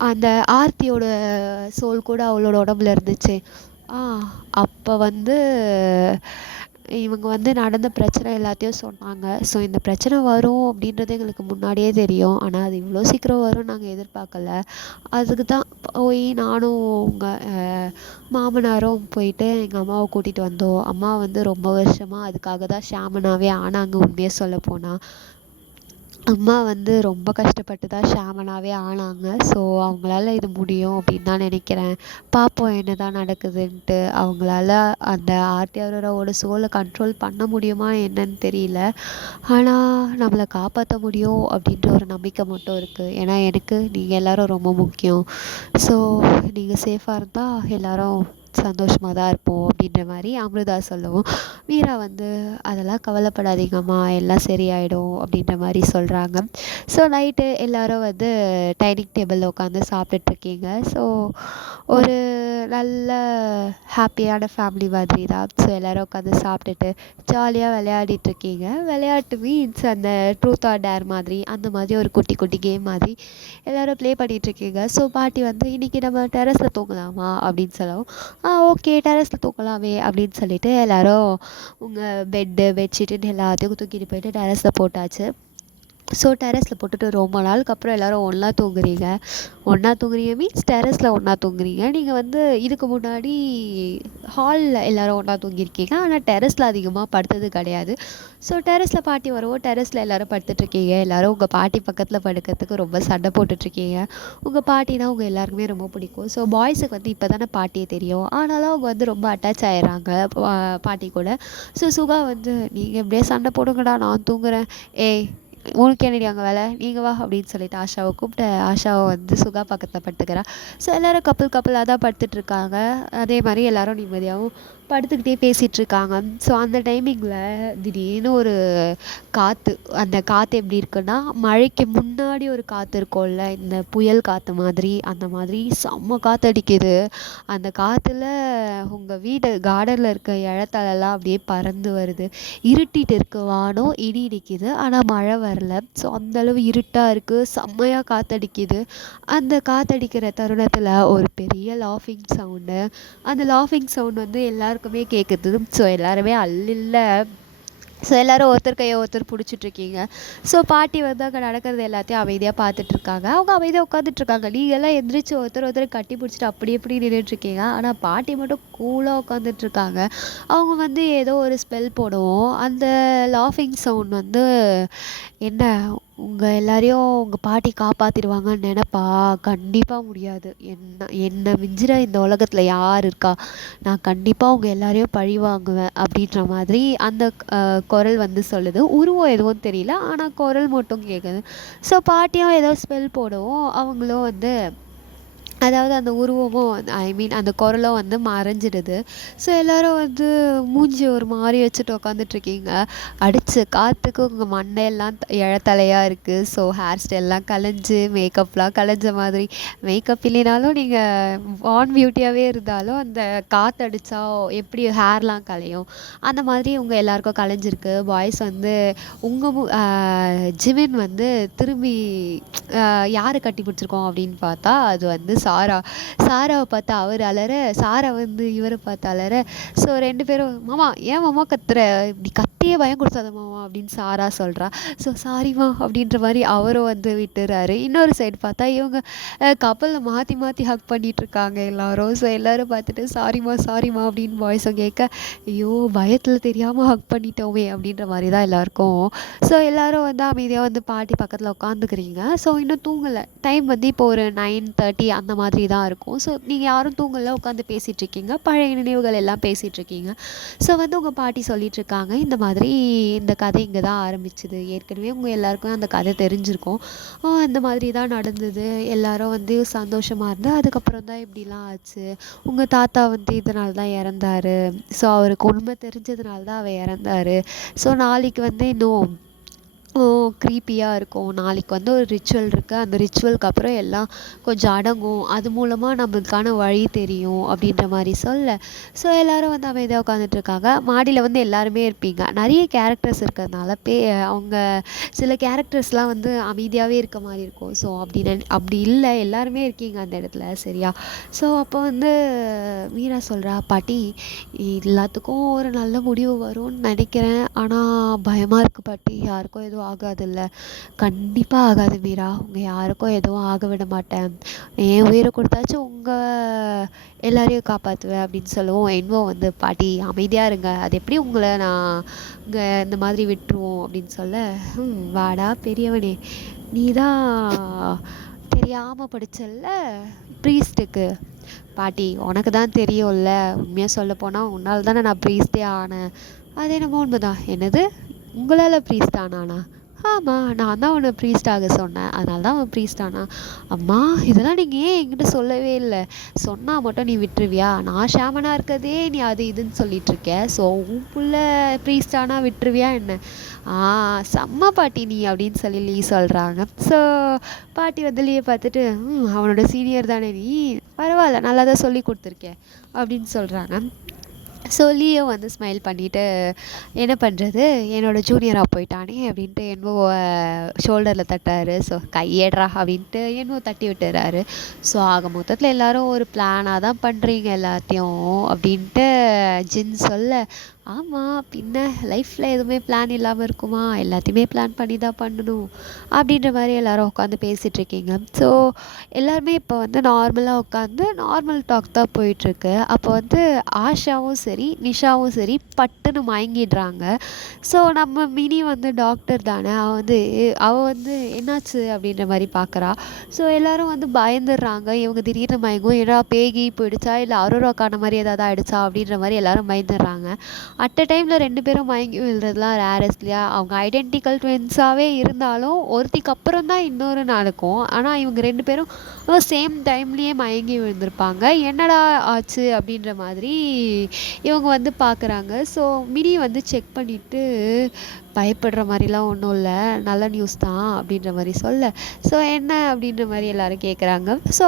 அந்த ஆர்த்தியோட சோல் கூட அவளோட உடம்புல இருந்துச்சு. அப்போ வந்து இவங்க வந்து நடந்த பிரச்சனை எல்லாத்தையும் சொன்னாங்க. ஸோ இந்த பிரச்சனை வரும் அப்படின்றது எங்களுக்கு முன்னாடியே தெரியும், ஆனால் அது இவ்வளோ சீக்கிரம் வரும்னு நாங்கள் எதிர்பார்க்கல. அதுக்கு தான் போய் நானும் உங்கள் மாமனாரும் போயிட்டு எங்கள் அம்மாவை கூட்டிகிட்டு வந்தோம். அம்மா வந்து ரொம்ப வருஷமாக அதுக்காக தான் ஷாமனாகவே ஆனாங்க உண்மையாக சொல்ல போனால். அம்மா வந்து ரொம்ப கஷ்டப்பட்டு தான் ஷாமனாவே ஆனாங்க. ஸோ அவங்களால இது முடியும் அப்படின்னு தான் நினைக்கிறேன். பார்ப்போம் என்ன தான் நடக்குதுன்ட்டு. அவங்களால அந்த ஆர்த்தி அரோராவோட சோலை கண்ட்ரோல் பண்ண முடியுமா என்னன்னு தெரியல. ஆனால் நம்மளை காப்பாற்ற முடியும் அப்படின்ற ஒரு நம்பிக்கை மட்டும் இருக்குது. ஏன்னா எனக்கு நீங்கள் எல்லோரும் ரொம்ப முக்கியம். ஸோ நீங்கள் சேஃபாக இருந்தால் எல்லோரும் சந்தோஷமாக தான் இருப்போம் அப்படின்ற மாதிரி அமிர்தா சொல்லவும், மீரா வந்து அதெல்லாம் கவலைப்படாதீங்கம்மா எல்லாம் சரியாயிடும் அப்படின்ற மாதிரி சொல்கிறாங்க. ஸோ நைட்டு எல்லோரும் வந்து டைனிங் டேபிளில் உட்காந்து சாப்பிட்டுட்ருக்கீங்க. ஸோ ஒரு நல்ல ஹாப்பியான ஃபேமிலி மாதிரி தான். ஸோ எல்லோரும் உட்காந்து சாப்பிட்டுட்டு ஜாலியாக விளையாடிட்டுருக்கீங்க. விளையாட்டு மீன்ஸ் அந்த ட்ரூத் ஆர் டேர் மாதிரி அந்த மாதிரி ஒரு குட்டி குட்டி கேம் மாதிரி எல்லோரும் ப்ளே பண்ணிகிட்ருக்கீங்க. ஸோ பாட்டி வந்து இன்றைக்கி நம்ம டெரஸில் தூங்கலாமா அப்படின்னு சொல்லவும், ஓகே டெரஸில் தூங்கலாமே அப்படின்னு சொல்லிட்டு எல்லோரும் உங்கள் பெட்ஷீட்டுன்னு எல்லாத்தையும் தூக்கிட்டு போயிட்டு டெரஸில் போட்டாச்சு. ஸோ டெரஸில் போட்டுட்டு ரொம்ப நாளுக்கு அப்புறம் எல்லோரும் ஒன்றா தூங்குறீங்க. ஒன்றா தூங்குறீங்க மீன்ஸ் டெரஸில் ஒன்றா தூங்குறீங்க. நீங்கள் வந்து இதுக்கு முன்னாடி ஹாலில் எல்லோரும் ஒன்றா தூங்கியிருக்கீங்க. ஆனால் டெரஸில் அதிகமாக படுத்தது கிடையாது. ஸோ டெரஸில் பாட்டி வரவும் டெரஸில் எல்லோரும் படுத்துட்ருக்கீங்க. எல்லோரும் உங்கள் பாட்டி பக்கத்தில் படுக்கிறதுக்கு ரொம்ப சண்டை போட்டுட்ருக்கீங்க. உங்கள் பாட்டினா உங்கள் எல்லாருக்குமே ரொம்ப பிடிக்கும். ஸோ பாய்ஸுக்கு வந்து இப்போ தானே பாட்டியே தெரியும். ஆனாலும் அவங்க வந்து ரொம்ப அட்டாச் ஆகிடுறாங்க பாட்டி கூட. ஸோ சுகா வந்து நீங்கள் எப்படியே சண்டை போடுங்கடா நான் தூங்குறேன், ஏய் உனக்கு என்னடி அங்கே வேலை, நீங்கள் வா அப்படின்னு சொல்லிட்டு ஆஷாவை கூப்பிட்டு ஆஷாவை வந்து சுகா பக்கத்தில் படுத்துக்கிறா. ஸோ எல்லோரும் கப்பலாக தான் படுத்துட்ருக்காங்க. அதே மாதிரி எல்லோரும் நிம்மதியாகவும் படுத்துக்கிட்டே பேசிகிட்ருக்காங்க. ஸோ அந்த டைமிங்கில் திடீர்னு ஒரு காற்று, அந்த காற்று எப்படி இருக்குன்னா மழைக்கு முன்னாடி ஒரு காற்று இருக்கும்ல, இந்த புயல் காற்று மாதிரி, அந்த மாதிரி செம்ம காற்று அடிக்குது. அந்த காற்றுல உங்கள் வீடு கார்டனில் இருக்க இழத்தலெல்லாம் அப்படியே பறந்து வருது. இருட்டிட்டு இருக்கு வானம், இடி இடிக்குது, ஆனால் மழை வரல. ஸோ அந்தளவு இருட்டாக இருக்குது, செம்மையாக காற்றடிக்குது. அந்த காற்றடிக்கிற தருணத்தில் ஒரு பெரிய லாஃபிங் சவுண்டு. அந்த லாஃபிங் சவுண்ட் வந்து எல்லாருக்குமே கேட்குது. ஸோ எல்லாருமே அல்லில்ல. ஸோ எல்லோரும் ஒருத்தர் கையை ஒருத்தர் பிடிச்சிட்ருக்கீங்க. ஸோ பாட்டி வந்து அங்கே நடக்கிறது எல்லாத்தையும் அமைதியாக பார்த்துட்ருக்காங்க. அவங்க அமைதியாக உட்காந்துட்ருக்காங்க. நீங்கள் எல்லாம் எந்திரிச்சு ஒருத்தர் கட்டி பிடிச்சிட்டு அப்படி எப்படி நின்றுட்டுருக்கீங்க. ஆனால் பாட்டி மட்டும் கூலாக உட்காந்துட்ருக்காங்க. அவங்க வந்து ஏதோ ஒரு ஸ்பெல் போடவும் அந்த லாஃபிங் சவுண்ட் வந்து என்ன உங்கள் எல்லாரையும் உங்கள் பாட்டி காப்பாற்றிடுவாங்கன்னு நினப்பா, கண்டிப்பாக முடியாது. என்னை மிஞ்சிற இந்த உலகத்தில் யார் இருக்கா, நான் கண்டிப்பாக உங்கள் எல்லாரையும் பழி வாங்குவேன் அப்படின்ற மாதிரி அந்த குரல் வந்து சொல்லுது. உருவம் எதுவும் தெரியல, ஆனால் குரல் மட்டும் கேட்குது. ஸோ பாட்டியும் ஏதோ ஸ்பெல் போடவும் அவங்களும் வந்து, அதாவது அந்த உருவமும் ஐ மீன் அந்த குரலும் வந்து மறைஞ்சிடுது. ஸோ எல்லோரும் வந்து மூஞ்சி ஒரு மாதிரி வச்சுட்டு உட்காந்துட்ருக்கீங்க. அடித்த காற்றுக்கு உங்கள் மண்டையெல்லாம் இழத்தலையாக இருக்குது. ஸோ ஹேர் ஸ்டைல்லாம் கலைஞ்சு மேக்கப்லாம் கலைஞ்ச மாதிரி, மேக்கப் இல்லைனாலும் நீங்கள் ஆன் பியூட்டியாகவே இருந்தாலும் அந்த காற்று அடித்தா எப்படி ஹேர்லாம் கலையும், அந்த மாதிரி உங்கள் எல்லாருக்கும் கலைஞ்சிருக்கு. பாய்ஸ் வந்து உங்கள் ஜிமின் வந்து திரும்பி யாரை கட்டி பிடிச்சிருக்கோம் அப்படின்னு பார்த்தா அது வந்து சாராவை பார்த்து அவர் அலற, சாரா வந்து இவரை பார்த்து அலற. ஸோ 2 பேரும் மாமா ஏன் மாமா கத்துற, இப்படி கத்தியே பயம் கொடுத்தாத மாமா அப்படின்னு சாரா சொல்கிறா. ஸோ சாரிம்மா அப்படின்ற மாதிரி அவரும் வந்து விட்டுறாரு. இன்னொரு சைடு பார்த்தா இவங்க கப்பலில் மாற்றி மாற்றி ஹக் பண்ணிகிட்ருக்காங்க எல்லோரும். ஸோ எல்லோரும் பார்த்துட்டு சாரிம்மா அப்படின்னு பாய்ஸும் கேட்க, ஐயோ பயத்தில் தெரியாமல் ஹக் பண்ணிட்டோமே அப்படின்ற மாதிரி தான் எல்லாருக்கும். ஸோ எல்லோரும் வந்து அமைதியாக வந்து பாட்டி பக்கத்தில் உட்காந்துக்கிறீங்க. ஸோ இன்னும் தூங்கலை. டைம் வந்து இப்போ ஒரு 9:30 அந்த மாதிரி தான் இருக்கும். ஸோ நீங்கள் யாரும் தூங்கலை, உட்காந்து பேசிகிட்ருக்கீங்க, பழைய நினைவுகள் எல்லாம் பேசிகிட்ருக்கீங்க. ஸோ வந்து உங்கள் பாட்டி சொல்லிகிட்ருக்காங்க, இந்த மாதிரி இந்த கதை இங்கே தான் ஆரம்பிச்சுது. ஏற்கனவே உங்கள் எல்லாருக்கும் அந்த கதை தெரிஞ்சிருக்கும். அந்த மாதிரி தான் நடந்தது. எல்லோரும் வந்து சந்தோஷமாக இருந்து அதுக்கப்புறம் தான் இப்படிலாம் ஆச்சு. உங்கள் தாத்தா வந்து இதனால தான் இறந்தார். ஸோ அவருக்கு உண்மை தெரிஞ்சதுனால தான் அவர் இறந்தார். ஸோ நாளைக்கு வந்து இன்னும் க்ரீப்பியாக இருக்கும். நாளைக்கு வந்து ஒரு ரிச்சுவல் இருக்குது. அந்த ரிச்சுவலுக்கு அப்புறம் எல்லாம் கொஞ்சம் அடங்கும். அது மூலமாக நம்மளுக்கான வழி தெரியும் அப்படின்ற மாதிரி சொல்ல, ஸோ எல்லோரும் வந்து அமைதியாக உட்காந்துட்ருக்காங்க. மாடியில் வந்து எல்லாருமே இருப்பீங்க. நிறைய கேரக்டர்ஸ் இருக்கிறதுனால அவங்க சில கேரக்டர்ஸ்லாம் வந்து அமைதியாகவே இருக்க மாதிரி இருக்கும். ஸோ அப்படி இல்லை, எல்லாருமே இருக்கீங்க அந்த இடத்துல, சரியா? ஸோ அப்போ வந்து மீரா சொல்கிறா, பாட்டி எல்லாத்துக்கும் ஒரு நல்ல முடிவு வரும்னு நினைக்கிறேன், ஆனால் பயமாக இருக்குது பாட்டி, யாருக்கும் எதுவும் எதுவும் ஆகாதுல்ல? கண்டிப்பாக ஆகாது மீரா. உங்கள் யாருக்கும் எதுவும் ஆக விட மாட்டேன். என் உயிரை கொடுத்தாச்சும் உங்கள் எல்லாரையும் காப்பாற்றுவேன் அப்படின்னு சொல்லவும் என்வோ வந்து பாட்டி அமைதியாக இருங்க, அது எப்படி உங்களை நான் இங்கே இந்த மாதிரி விட்டுருவோம் அப்படின்னு சொல்ல, வாடா பெரியவனே, நீ தான் தெரியாமல் படிச்சல்ல ப்ரீஸ்ட்டுக்கு. பாட்டி உனக்கு தான் தெரியும்ல, உண்மையாக சொல்ல போனால் உன்னால் தானே நான் ப்ரீஸ்டே ஆனேன். அது என்னமோ உண்மைதான். என்னது, உங்களால் ப்ரீஸ்ட் ஆனானா? ஆமாம், நான் தான் உன்னை ப்ரீஸ்ட் ஆக சொன்னேன், அதனால தான் அவன் ப்ரீஸ்ட் ஆனான். அம்மா இதெல்லாம் நீங்கள் ஏன் என்கிட்ட சொல்லவே இல்லை? சொன்னால் மட்டும் நீ விட்டுருவியா? நான் ஷாமனாக இருக்கதே நீ அது இதுன்னு சொல்லிகிட்ருக்க, ஸோ உன் புள்ள ப்ரீஸ்ட் ஆனால் விட்டுருவியா என்ன? செம்ம பாட்டி நீ அப்படின்னு சொல்லி லீ சொல்கிறாங்க. ஸோ பாட்டி வந்து லீயை பார்த்துட்டு, அவனோட சீனியர் தானே நீ, பரவாயில்ல நல்லா தான் சொல்லி கொடுத்துருக்கேன் அப்படின்னு சொல்கிறாங்க. ஸோ லீயோ வந்து ஸ்மைல் பண்ணிவிட்டு, என்ன பண்ணுறது, என்னோடய ஜூனியராக போயிட்டானே அப்படின்ட்டு என்னவோ ஷோல்டரில் தட்டுறாரு. ஸோ கையேடுறா அப்படின்ட்டு என்னவோ தட்டி விட்டுறாரு. ஸோ ஆக மொத்தத்தில் எல்லோரும் ஒரு பிளானாக தான் பண்ணுறீங்க எல்லாத்தையும் அப்படின்ட்டு ஜின் சொல்ல, ஆமாம் பின்ன லைஃப்பில் எதுவுமே பிளான் இல்லாமல் இருக்குமா? எல்லாத்தையுமே பிளான் பண்ணி தான் பண்ணணும் அப்படின்ற மாதிரி எல்லோரும் உட்காந்து பேசிகிட்ருக்கீங்க. ஸோ எல்லாருமே இப்போ வந்து நார்மலாக உட்காந்து நார்மல் டாக் தான் போயிட்டுருக்கு. அப்போ வந்து ஆஷாவும் சரி நிஷாவும் சரி பட்டுன்னு மயங்கிடுறாங்க. ஸோ நம்ம மினி வந்து டாக்டர் தானே, அவள் வந்து என்னாச்சு அப்படின்ற மாதிரி பார்க்குறா. ஸோ எல்லோரும் வந்து பயந்துடுறாங்க. இவங்க திடீர்னு மயங்கும், ஏன்னா பேகி போயிடுச்சா இல்லை அரோராக்கான மாதிரி ஏதாவது ஆயிடுச்சா அப்படின்ற மாதிரி எல்லோரும் பயந்துடுறாங்க. அட் அ டைமில் 2 பேரும் மயங்கி விழுறதுலாம் ரேரஸ்ட் இல்லையா? அவங்க ஐடென்டிக்கல் ட்வின்ஸாகவே இருந்தாலும் ஒருத்திக்கு அப்புறம் தான் இன்னொரு நடக்கும். ஆனால் இவங்க 2 பேரும் சேம் டைம்லேயே மயங்கி விழுந்திருப்பாங்க. என்னடா ஆச்சு அப்படின்ற மாதிரி இவங்க வந்து பார்க்குறாங்க. ஸோ மினி வந்து செக் பண்ணிவிட்டு, பயப்படுற மாதிரிலாம் ஒன்றும் இல்லை, நல்ல நியூஸ் தான் அப்படின்ற மாதிரி சொல்ல, ஸோ என்ன அப்படின்ற மாதிரி எல்லோரும் கேட்குறாங்க. ஸோ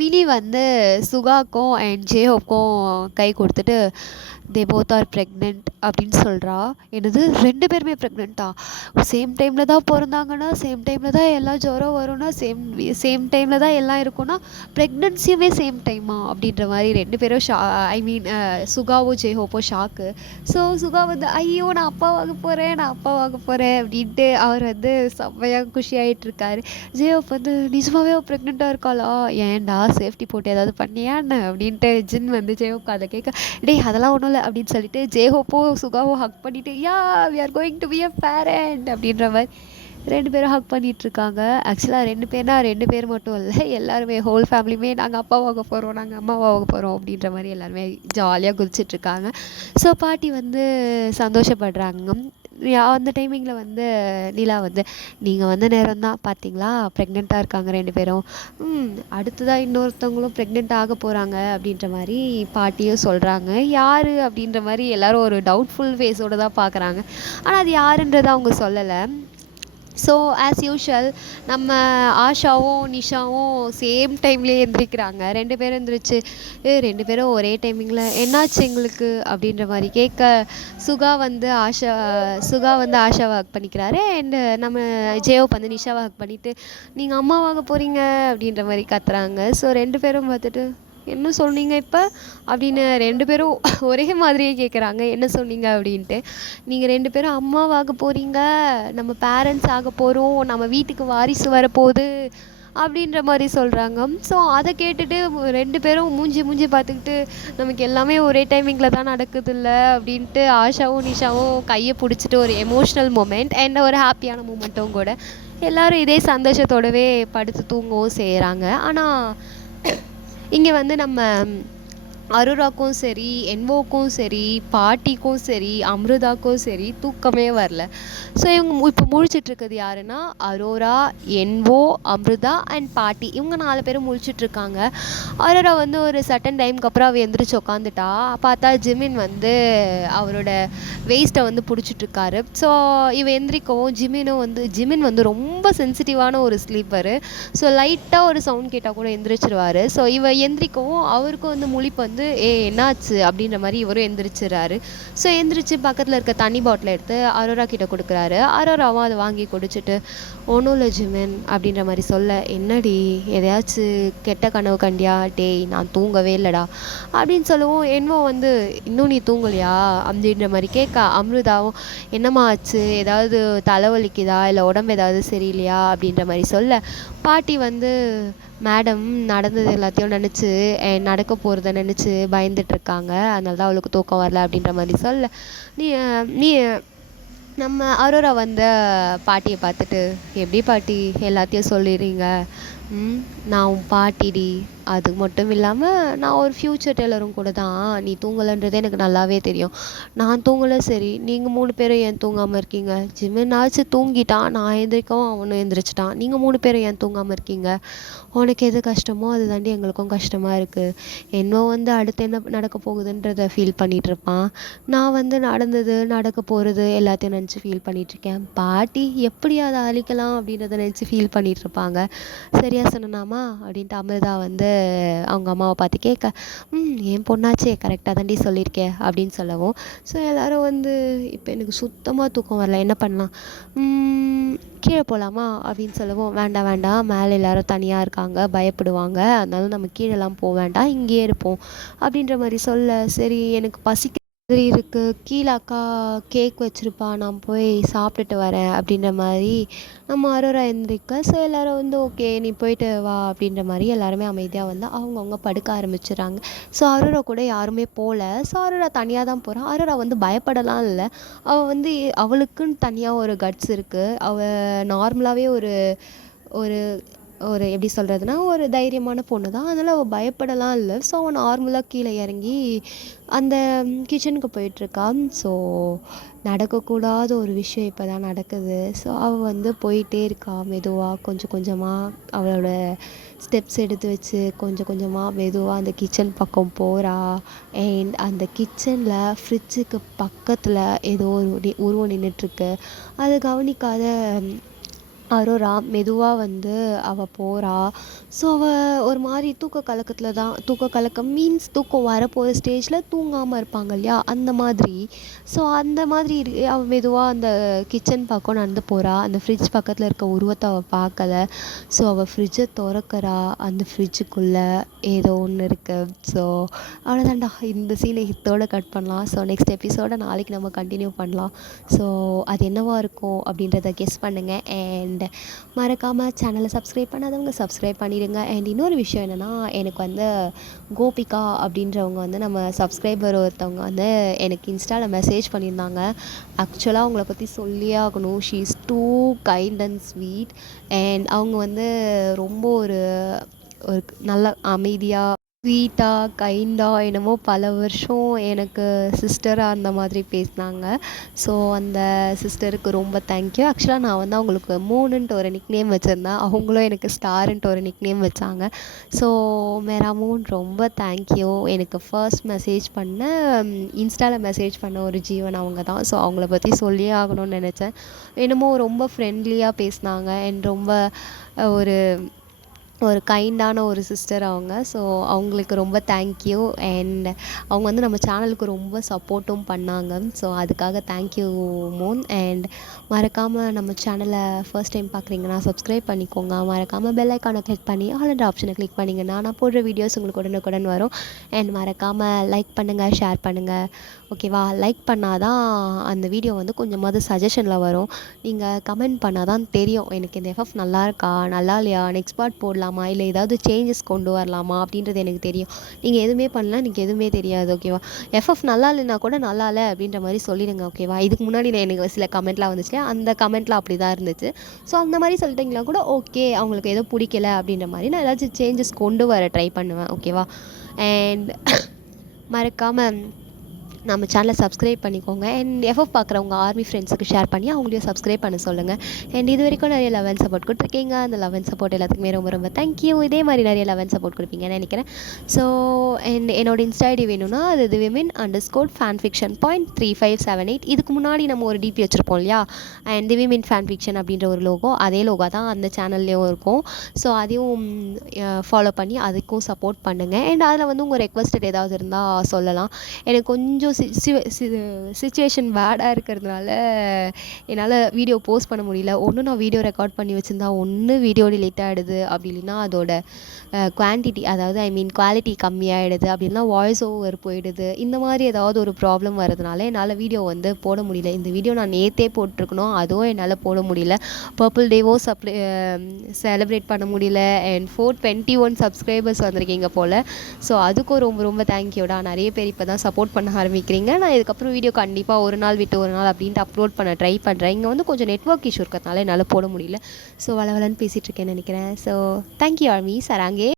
மினி வந்து சுகாக்கும் அண்ட் ஜேஹோப்க்கும் கை கொடுத்துட்டு, தே போத் ஆர் ப்ரெக்னென்ட் அப்படின்னு சொல்கிறா. என்னது 2 பேருமே ப்ரெக்னென்ட்டா? சேம் டைமில் தான் பிறந்தாங்கன்னா, சேம் டைமில் தான் எல்லா ஜுரம் வரும்னா, சேம் டைமில் தான் எல்லாம் இருக்கும்னா, ப்ரெக்னென்சியுமே சேம் டைமா அப்படின்ற மாதிரி 2 பேரும் சுகாவும் ஜேஹோப்பும் ஷாக்கு. ஸோ சுகா வந்து, ஐயோ நான் அப்பாவாக போகிறேன் அப்படின்ட்டு அவர் வந்து செம்மையாக குஷியாகிட்டுருக்காரு. ஜேஹோப் வந்து, நிஜமாவே ப்ரெக்னெண்ட்டாக இருக்காளா? ஏன்டா சேஃப்டி போட்டு ஏதாவது பண்ணியா என்ன அப்படின்ட்டு ஜின் வந்து ஜேஹோப் அதை கேட்க, டேய் அதெல்லாம் ஒன்றும் இல்லை அப்படின்னு சொல்லிட்டு ஜேஹோப்போ சுகாவோ ஹக் பண்ணிட்டு, we are going to be a parent அப்படின்ற மாதிரி 2 பேரும் ஹக் பண்ணிகிட்ருக்காங்க. ஆக்சுவலாக 2 பேர் மட்டும் இல்லை, எல்லாருமே ஹோல் ஃபேமிலியுமே நாங்கள் அப்பாவாக போகிறோம், நாங்கள் அம்மாவாக போகிறோம் அப்படின்ற மாதிரி எல்லாருமே ஜாலியாக குதிச்சிட்ருக்காங்க. ஸோ பாட்டி வந்து சந்தோஷப்படுறாங்க. அந்த டைமிங்கில் வந்து நிலா வந்து, நீங்கள் வந்த நேரம் தான் பார்த்தீங்களா, ப்ரெக்னெண்ட்டாக இருக்காங்க 2 பேரும், அடுத்ததாக இன்னொருத்தவங்களும் ப்ரெக்னென்ட் ஆக போகிறாங்க அப்படின்ற மாதிரி பாட்டியும் சொல்கிறாங்க. யார் அப்படின்ற மாதிரி எல்லோரும் ஒரு டவுட்ஃபுல் ஃபேஸோடு தான் பார்க்குறாங்க. ஆனால் அது யாருன்றதை அவங்க சொல்லலை. ஸோ ஆஸ் யூஷுவல் நம்ம ஆஷாவும் நிஷாவும் சேம் டைம்லேயே எந்திரிக்கிறாங்க. 2 பேரும் எந்திரிச்சு 2 பேரும் ஒரே டைமிங்கில் என்னாச்சு எங்களுக்கு அப்படின்ற மாதிரி கேட்க, சுகா வந்து ஆஷாவை ஹக் பண்ணிக்கிறாரு. அண்டு நம்ம ஜேஓப் வந்து நிஷாவை ஹக் பண்ணிவிட்டு, நீங்கள் அம்மாவாக போகிறீங்க அப்படின்ற மாதிரி கத்துறாங்க. ஸோ 2 பேரும் பார்த்துட்டு, என்ன சொன்னீங்க இப்போ அப்படின்னு 2 பேரும் ஒரே மாதிரியே கேட்குறாங்க, என்ன சொன்னீங்க அப்படின்ட்டு. நீங்கள் 2 பேரும் அம்மாவாக போகிறீங்க, நம்ம பேரண்ட்ஸ் ஆக போகிறோம், நம்ம வீட்டுக்கு வாரிசு வரப்போகுது அப்படின்ற மாதிரி சொல்கிறாங்க. ஸோ அதை கேட்டுட்டு 2 பேரும் மூஞ்சி பார்த்துக்கிட்டு, நமக்கு எல்லாமே ஒரே டைமிங்கில் தான் நடக்குதுல்ல அப்படின்ட்டு ஆஷாவும் நிஷாவும் கையை பிடிச்சிட்டு ஒரு எமோஷ்னல் மூமெண்ட் அண்ட் ஒரு ஹாப்பியான மூமெண்ட்டும் கூட. எல்லோரும் இதே சந்தோஷத்தோடவே படுத்து தூங்கவும் செய்கிறாங்க. ஆனால் இங்கே வந்து நம்ம அருராக்கும் சரி, என்வோக்கும் சரி, பாட்டிக்கும் சரி, அம்ருதாக்கும் சரி தூக்கமே வரல. ஸோ இவங்க இப்போ முழிச்சிட்ருக்கிறது யாருன்னா, அரோரா, என்வோ, அம்ருதா அண்ட் பாட்டி, இவங்க 4 பேரும் முழிச்சிட்ருக்காங்க. அரோரா வந்து ஒரு சர்டன் டைமுக்கு அப்புறம் அவள் எந்திரிச்சு உட்காந்துட்டா. பார்த்தா ஜிமின் வந்து அவரோட வேஸ்ட்டை வந்து பிடிச்சிட்ருக்காரு. ஸோ இவ எந்திரிக்கவும் ஜிமின் வந்து ரொம்ப சென்சிட்டிவான ஒரு ஸ்லீப்பரு. ஸோ லைட்டாக ஒரு சவுண்ட் கேட்டால் கூட எந்திரிச்சிருவார். ஸோ இவ எந்திரிக்கவும் அவருக்கும் வந்து முழிப்பு வந்து வந்து என்னாச்சு அப்படின்ற மாதிரி இவரும் எந்திரிச்சிடுறாரு. ஸோ எந்திரிச்சு பக்கத்தில் இருக்க தண்ணி பாட்டிலை எடுத்து அரோரா கிட்ட கொடுக்குறாரு. அரோராவும் அதை வாங்கி குடிச்சிட்டு ஒன்றும் இல்லை ஜிமின் அப்படின்ற மாதிரி சொல்ல, என்னடி எதையாச்சும் கெட்ட கனவு கண்டியா, டேய் நான் தூங்கவே இல்லைடா அப்படின்னு சொல்லவும், என்னவோ வந்து இன்னும் நீ தூங்கலையா அப்படின்ற மாதிரி கேட்க, அமிர்தாவும் என்னம்மா ஆச்சு, ஏதாவது தலைவலிக்குதா இல்லை உடம்பு ஏதாவது சரியில்லையா அப்படின்ற மாதிரி சொல்ல, பாட்டி வந்து மேடம் நடந்தது எல்லாத்தையும் நினச்சி நடக்க போகிறத நினச்சி பயந்துட்டுருக்காங்க, அதனால தான் அவளுக்கு தூக்கம் வரல அப்படின்ற மாதிரி சொல்ல, நீ நீ நம்ம அரோரா வந்த பாட்டியை பார்த்துட்டு, எப்படி பாட்டி எல்லாத்தையும் சொல்லிடுறீங்க, நான் உன் பாட்டிடி, அது மட்டும் இல்லாமல் நான் ஒரு ஃப்யூச்சர் டெய்லரும் கூட தான், நீ தூங்கலைன்றது எனக்கு நல்லாவே தெரியும், நான் தூங்கலை சரி, நீங்கள் 3 பேரும் ஏன் தூங்காமல் இருக்கீங்க, ஜிமினாச்சும் தூங்கிட்டான், நான் எந்திரிக்கவும் அவனும் எந்திரிச்சிட்டான், நீங்கள் 3 பேரும் ஏன் தூங்காமல் இருக்கீங்க, உனக்கு எது கஷ்டமோ அது தாண்டி எங்களுக்கும் கஷ்டமாக இருக்குது, இன்னும் வந்து அடுத்து என்ன நடக்க போகுதுன்றதை ஃபீல் பண்ணிகிட்ருப்பான், நான் வந்து நடந்தது நடக்க போகிறது எல்லாத்தையும் நினச்சி ஃபீல் பண்ணிகிட்ருக்கேன், பாட்டி எப்படி அதை அழிக்கலாம் அப்படின்றத நினச்சி ஃபீல் பண்ணிகிட்ருப்பாங்க, சரியா சொன்னனாமா அப்படின்ட்டு அமிர்தா வந்து அவங்க அம்மாவை பார்த்து கேட்க, என் பொண்ணாச்சே கரெக்டாக தாண்டி சொல்லியிருக்கேன் அப்படின்னு சொல்லவும், ஸோ எல்லோரும் வந்து இப்போ எனக்கு சுத்தமாக தூக்கம் வரல, என்ன பண்ணலாம், கீழே போகலாமா அப்படின்னு சொல்லவும், வேண்டாம் வேண்டாம் மேலே எல்லோரும் தனியாக இருக்காங்க பயப்படுவாங்க, அதனால நம்ம கீழெல்லாம் போக வேண்டாம் இங்கேயே இருப்போம் அப்படின்ற மாதிரி சொல்ல, சரி எனக்கு பசிக்க மாதிரி இருக்குது, கீழே அக்கா கேக் வச்சுருப்பா, நான் போய் சாப்பிட்டுட்டு வரேன் அப்படின்ற மாதிரி நம்ம அரோரா எந்திரிக்க, ஸோ எல்லோரும் வந்து ஓகே நீ போயிட்டு வா அப்படின்ற மாதிரி எல்லாருமே அமைதியாக வந்து அவங்கவுங்க படுக்க ஆரம்பிச்சிடுறாங்க. ஸோ அரோரா கூட யாருமே போகல, ஸோ அரோரா தனியாக தான் போகிறான். அரோரா வந்து பயப்படலாம் இல்லை, அவள் வந்து அவளுக்குன்னு தனியாக ஒரு கட்ஸ் இருக்குது, அவள் நார்மலாகவே ஒரு ஒரு ஒரு எப்படி சொல்கிறதுனா ஒரு தைரியமான பொண்ணு தான், அதனால் அவள் பயப்படலாம் இல்லை. ஸோ அவன் நார்மலாக கீழே இறங்கி அந்த கிச்சனுக்கு போயிட்டுருக்கான். ஸோ நடக்கக்கூடாத ஒரு விஷயம் இப்போ தான் நடக்குது. ஸோ அவள் வந்து போயிட்டே இருக்கா மெதுவாக, கொஞ்சம் கொஞ்சமாக அவளோட ஸ்டெப்ஸ் எடுத்து வச்சு கொஞ்சம் கொஞ்சமாக மெதுவாக அந்த கிச்சன் பக்கம் போகிறா. அண்ட் அந்த கிச்சனில் ஃப்ரிட்ஜுக்கு பக்கத்தில் ஏதோ ஒரு உருவம் நின்றுட்டுருக்கு. அதை கவனிக்காத அரோரா மெதுவாக வந்து அவள் போகிறா. ஸோ அவள் ஒரு மாதிரி தூக்க கலக்கம் மீன்ஸ் தூக்கம் வரப்போகிற ஸ்டேஜில் தூங்காமல் இருப்பாங்க இல்லையா, அந்த மாதிரி. ஸோ அந்த மாதிரி அவள் மெதுவாக அந்த கிச்சன் பக்கம் நடந்து போகிறா. அந்த ஃப்ரிட்ஜ் பக்கத்தில் இருக்க உருவத்தை அவள் பார்க்கல. ஸோ அவள் ஃப்ரிட்ஜை திறக்கிறா, அந்த ஃப்ரிட்ஜுக்குள்ளே ஏதோ ஒன்று இருக்குது. ஸோ அவ்வளோதான்டா, இந்த சீனை இதோட கட் பண்ணலாம். ஸோ நெக்ஸ்ட் எபிசோடை நாளைக்கு நம்ம கண்டினியூ பண்ணலாம். ஸோ அது என்னவாக இருக்கும் அப்படின்றத கெஸ் பண்ணுங்கள். அண்ட் மறக்காமல் சேனலை சப்ஸ்கிரைப் பண்ணாதவங்க சப்ஸ்கிரைப் பண்ணிடுங்க. அண்ட் இன்னொரு விஷயம் என்னென்னா, எனக்கு வந்து கோபிகா அப்படின்றவங்க வந்து நம்ம சப்ஸ்கிரைபர் ஒருத்தவங்க வந்து எனக்கு இன்ஸ்டாவில் மெசேஜ் பண்ணியிருந்தாங்க. ஆக்சுவலாக அவங்கள பற்றி சொல்லியே ஆகணும். She is too kind and sweet. And அவங்க வந்து ரொம்ப ஒரு ஒரு நல்ல அமைதியாக ஸ்வீட்டாக கைண்டாக என்னமோ பல வருஷம் எனக்கு சிஸ்டராக அந்த மாதிரி பேசினாங்க. ஸோ அந்த சிஸ்டருக்கு ரொம்ப தேங்க்யூ. ஆக்சுவலாக நான் வந்து அவங்களுக்கு மூணுன்ட்டு ஒரு நிக் நேம் வச்சுருந்தேன், அவங்களும் எனக்கு ஸ்டாருன்ட்டு ஒரு நிக் நேம் வச்சாங்க. ஸோ மேரா மூன் ரொம்ப தேங்க்யூ. எனக்கு ஃபர்ஸ்ட் மெசேஜ் பண்ண இன்ஸ்டாவில் மெசேஜ் பண்ண ஒரு ஜீவன் அவங்க தான். ஸோ அவங்கள பற்றி சொல்லியே ஆகணும்னு நினச்சேன். என்னமோ ரொம்ப ஃப்ரெண்ட்லியாக பேசினாங்க அண்ட் ரொம்ப ஒரு ஒரு கைண்டான ஒரு சிஸ்டர் அவங்க. ஸோ அவங்களுக்கு ரொம்ப தேங்க்யூ. அண்ட் அவங்க வந்து நம்ம சேனலுக்கு ரொம்ப சப்போர்ட்டும் பண்ணாங்க. ஸோ அதுக்காக தேங்க்யூ மூன். அண்ட் மறக்காமல் நம்ம சேனலை ஃபர்ஸ்ட் டைம் பார்க்குறீங்கன்னா சப்ஸ்கிரைப் பண்ணிக்கோங்க. மறக்காமல் பெல் ஐக்கானை கிளிக் பண்ணி ஆல் ஆப்ஷனை கிளிக் பண்ணிங்கன்னா நான் போடுற வீடியோஸ் உங்களுக்கு உடனுக்குடன் வரும். அண்ட் மறக்காமல் லைக் பண்ணுங்கள், ஷேர் பண்ணுங்கள். ஓகேவா? லைக் பண்ணால் தான் அந்த வீடியோ வந்து கொஞ்சமாவது சஜஷனில் வரும். நீங்கள் கமெண்ட் பண்ணால் தான் தெரியும் எனக்கு இந்த எஃப்எஃப் நல்லா இருக்கா நல்லா இல்லையா, நெக்ஸ்ட் பார்ட் போடலாமா இல்லை ஏதாவது சேஞ்சஸ் கொண்டு வரலாமா அப்படின்றது எனக்கு தெரியும். நீங்கள் எதுவுமே பண்ணலாம், எனக்கு எதுவுமே தெரியாது. ஓகேவா? எஃப்எஃப் நல்லா இல்லைன்னா கூட நல்லா இல்லை அப்படின்ற மாதிரி சொல்லிடுங்க. ஓகேவா? இதுக்கு முன்னாடி எனக்கு சில கமெண்ட்லாம் வந்துச்சு, அந்த கமெண்ட்லாம் அப்படி தான் இருந்துச்சு. ஸோ அந்த மாதிரி சொல்லிட்டிங்களா கூட ஓகே, அவங்களுக்கு எதுவும் பிடிக்கல அப்படின்ற மாதிரி நான் ஏதாச்சும் சேஞ்சஸ் கொண்டு வர ட்ரை பண்ணுவேன். ஓகேவா? அண்ட் மறக்காமல் நம்ம சேனலை சப்ஸ்கிரைப் பண்ணிக்கோங்க. அண்ட் எஃப்எஃப் பார்க்குறவங்க ஆர்மி ஃப்ரெண்ட்ஸுக்கு ஷேர் பண்ணி அவங்களையும் சப்ஸ்கிரைப் பண்ண சொல்லுங்கள். அண்ட் இது வரைக்கும் நிறைய லவ் அண்ட் சப்போர்ட் கொடுத்துருக்கீங்க. அந்த லவ் அண்ட் சப்போர்ட் எல்லாத்துக்குமே ரொம்ப ரொம்ப தேங்க்யூ. இதே மாதிரி நிறைய லவ் அண்ட் சப்போர்ட் கொடுப்பீங்கன்னு நினைக்கிறேன். ஸோ என்னோட இன்ஸ்டா ஐடி வேணும்னா அது thewomen_fanfiction.3578. இதுக்கு முன்னாடி நம்ம ஒரு டிபி வச்சுருப்போம் இல்லையா, அண்ட் திவிமின் ஃபேன்ஃபிக்ஷன் அப்படின்ற ஒரு லோகோ, அதே லோகோ தான் அந்த சேனல்லையும் இருக்கும். ஸோ அதையும் ஃபாலோ பண்ணி அதுக்கும் சப்போர்ட் பண்ணுங்கள். அண்ட் அதில் வந்து உங்கள் ரெக்வஸ்டட் ஏதாவது இருந்தால் சொல்லலாம். எனக்கு கொஞ்சம் சிச்சுவேஷன் பேடாக இருக்கிறதுனால என்னால் வீடியோ போஸ்ட் பண்ண முடியல. ஒன்று நான் வீடியோ ரெக்கார்ட் பண்ணி வச்சுருந்தா ஒன்று வீடியோ டிலீட் ஆகிடுது, அப்படி இல்லைன்னா அதோட குவான்டிட்டி அதாவது குவாலிட்டி கம்மியாகிடுது, அப்படின்னா வாய்ஸ் ஓவர் போயிடுது. இந்த மாதிரி ஏதாவது ஒரு ப்ராப்ளம் வரதுனால என்னால் வீடியோ வந்து போட முடியல. இந்த வீடியோ நான் நேற்றே போட்டிருக்கணும், அதுவும் என்னால் போட முடியல. பர்பிள் டேவோ செலிப்ரேட் பண்ண முடியல. அண்ட் 421 சப்ஸ்கிரைபர்ஸ் வந்திருக்கீங்க போல். ஸோ அதுக்கும் ரொம்ப ரொம்ப தேங்க்யூடா. நிறைய பேர் இப்போ தான் சப்போர்ட் பண்ண ஆரம்பிக்கிறீங்க. நான் இதுக்கப்புறம் வீடியோ கண்டிப்பாக ஒரு நாள் விட்டு ஒரு நாள் அப்படின்ட்டு அப்லோட் பண்ண ட்ரை பண்ணுறேன். இங்கே வந்து கொஞ்சம் நெட்வொர்க் இஷ்யூ இருக்கிறதுனால என்னால் போட முடியல. ஸோ வளவலன்னு பேசிகிட்டு இருக்கேன்னு நினைக்கிறேன். So thank you army சராங்கே.